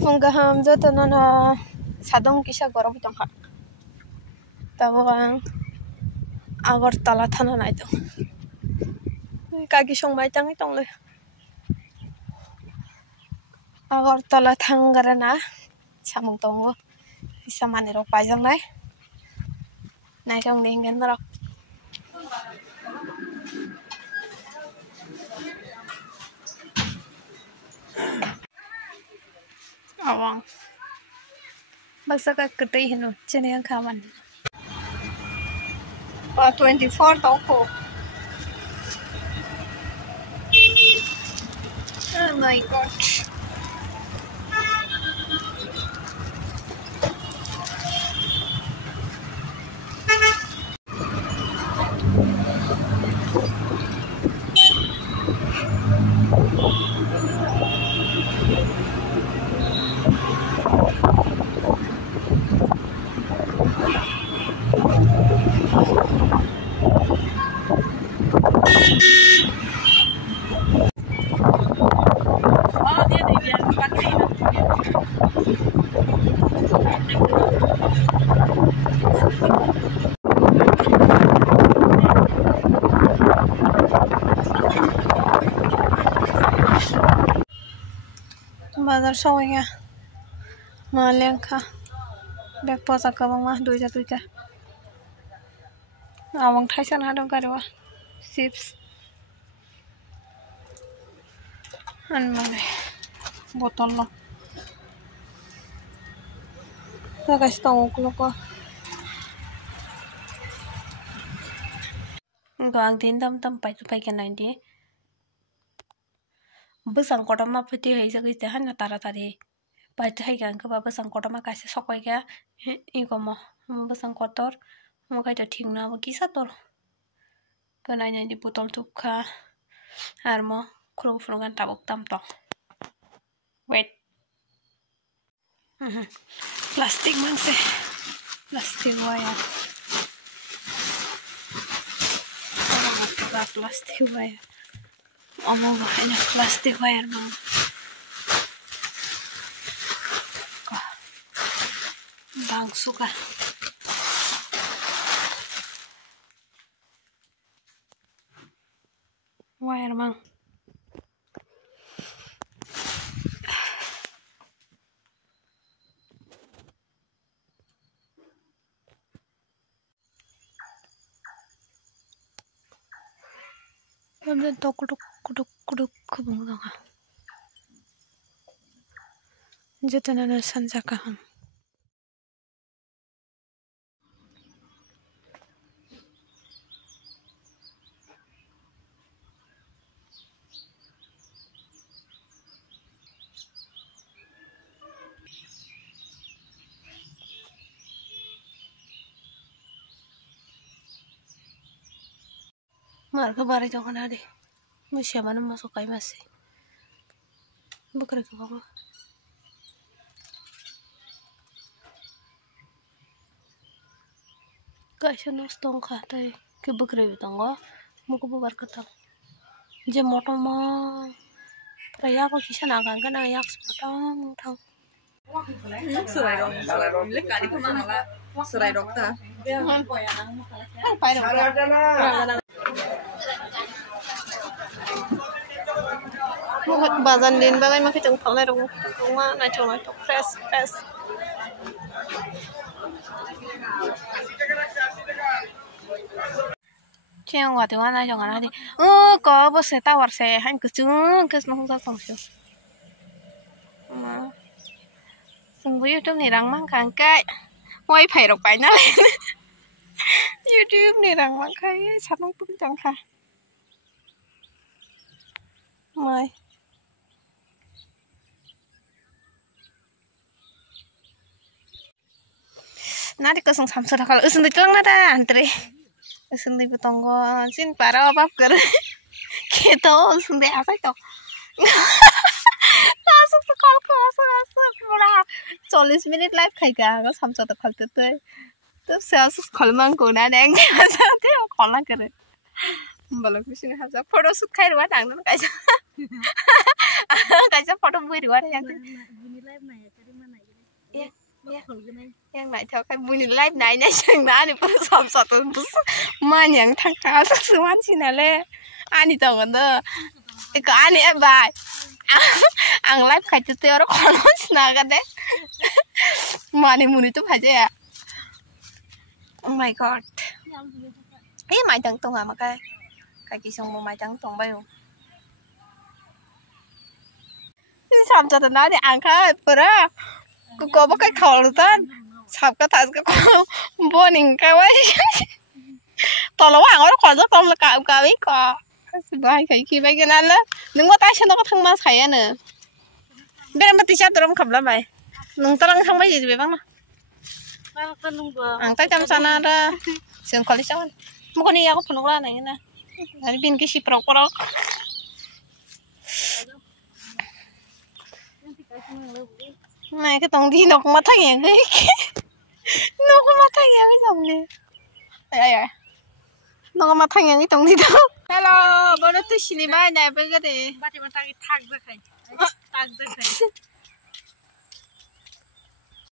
Funggaham jotono sadong kisa gorok tongka. Tabo ang Agartala thana nai tong. Kagi song mai tang itong le. Agartala thanggara na samung tongo. Bisa mani rok pajang nai. Nai tong ningen rok. Awang. Basta ka ketay hino chene ang kawan. 24 toko. Oh my god. Bazar showing ya. Malengka. Bag posa kabang mah duita. Awang thaisan hadong karwa. Chips. An mane. Botol lo. Guys tong ko. Gang tin tam pai kan nanti. Besang kota ma peti hai sa kiste han tara tari pai hai kan ka besang kota ma kaise sokai ga I ko mo besang kotor mo kai ta thing na ba kisa tor kana nai di botol tukha ar mo khro kan tabok tam to wait plastic mangse plastic wire plastic wire omong bahaya plastic wire bang bang suka wire bang Ambil kuduk kubung dong. Jatana na sansa kaham. Mar ke bare jangan ada. Masih mana masuk kai masih. Bukan ke bawah. Guys, nos tong kah tay ke bukan tong go. Muka bubar ketang. Je motor mah. Praya ko kisah nagan kan ayak sepotong tang. Surai dong, lekat itu mana lah? Surai dokter. Bazan din bagay makita ng pala rong tunga na chong ito press. Cheng wa tiwa na chong ana di. Ko bo se tawar se han ku chung kes no sa song shu. Sung YouTube ni rang mang kang kai. Moi phai rok pai na le. YouTube ni rang mang kai chat nong pung chang kha. Moi Nadi ko sung samsara kala usun di lang nada antre usun di betonggo sin para apa ker gitu usun di apa itu masuk sekolah ko masuk mura 40 minit live khai ga ko samsara khalte to se sekolah mang ko na deng sa te khola kare bala kusin ha photo shoot khai rwa dang na kaisa photo bui rwa yang Yang lại theo cái buổi live này nhá, chẳng đã thì bớt sầm sọt tôi bớt mà nhàng thằng cá sắc sứ ăn chi nào lẽ anh đi tàu gần đó cái anh ấy bài ăn live khai từ từ đó còn nó xin nào cái đấy mà đi mua đi chút phải chứ à. Oh my god ấy mày trắng tung à mà cái chỉ xong một mày trắng tung bay không sầm sọt nó thì ăn khai bữa đó cô có cái khẩu rồi tên sập cái thật cái vô mình cái ấy toàn là hàng nó còn rất đông là cả biết cò bài cái khi bây giờนั่น แล้ว นึกว่าใต้ฉันก็ทั้งมาใส่อ่ะเนอะเบนมาติชาตัวมันขับแล้วไปนึงตรังทั้งไปยี่สิบบ้างนะอ่างใต้จำซานาดาเสียงคอลิชั่นมันคนนี้ยากก็พนุกละไหนนะอันนี้บินกี่สิบปรอกปรอกไม่ก็ต้องดีนกมาทั้งอย่างนี้นกมาทั้งอย่างนี้ตรงนี้อะไรนกมาทั้งอย่างนี้ตรงนี้ตัวฮัลโหลบอลตัวชิลิบ้านไหนเป็นกันดิบ้านที่มันตั้งทักด้วยใครตั้งด้วยใคร